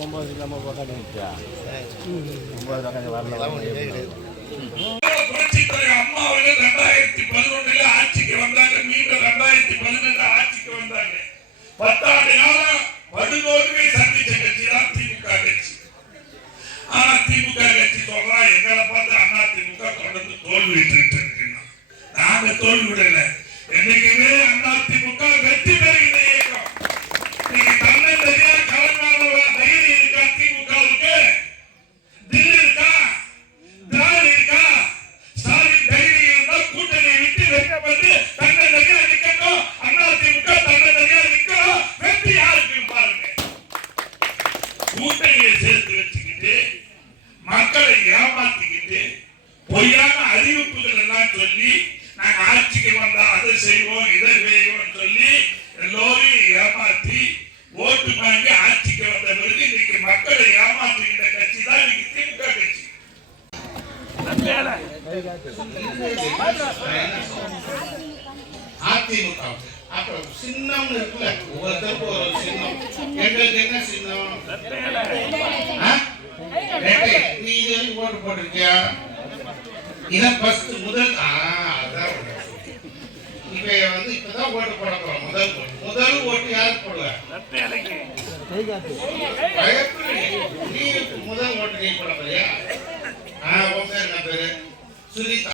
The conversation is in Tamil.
ஒன்பது நிற்கா அம்மா ரெண்டாயிரத்தி பதினொன்னுல ஆட்சிக்கு வந்தாங்க மீண்டும் ரெண்டாயிரத்தி பதினெண்டுல ஆட்சிக்கு வந்தாங்க பத்தாண்டு காலம் படுகோருமே சந்திச்ச கட்சி தான் திமுக கட்சி ஆனா திமுக கட்சி சொல்றா எங்களை பார்த்து அண்ணா திமுக தொடர்ந்து தோல்விட்டு இருக்குன்னா நாங்க தோல்வி விடல கூட்டணியை சேர்த்து வச்சுக்கிட்டு மக்களை ஏமாத்திக்கிட்டு பொய்யான அறிவிப்புகள் எல்லாம் சொல்லி நாங்க ஆட்சிக்கு வந்தா அதை செய்வோம் இதை செய்வோம் சொல்லி எல்லோரையும் ஏமாத்தி ஓட்டு வாங்கி ஆட்சிக்கு வந்த பிறகு இன்னைக்கு மக்களை ஏமாற்றுகின்ற கட்சி தான் இன்னைக்கு திமுக கட்சி. அதிமுக. அப்புறம் சின்னம்னு இருக்குல்ல ஒவ்வொருத்தருக்கும் நீ ஓட்டு போட்டிருக்கியா இதான் ஃபர்ஸ்ட் முதல் அதான் இப்ப வந்து இப்பதான் ஓட்டு போட போறோம் முதல் ஓட்டு. முதல் ஓட்டு யாருக்கு போடுவ நீ முதல் ஓட்டு நீ போட போறியா உன் பேர் என்ன பேரு சுனிதா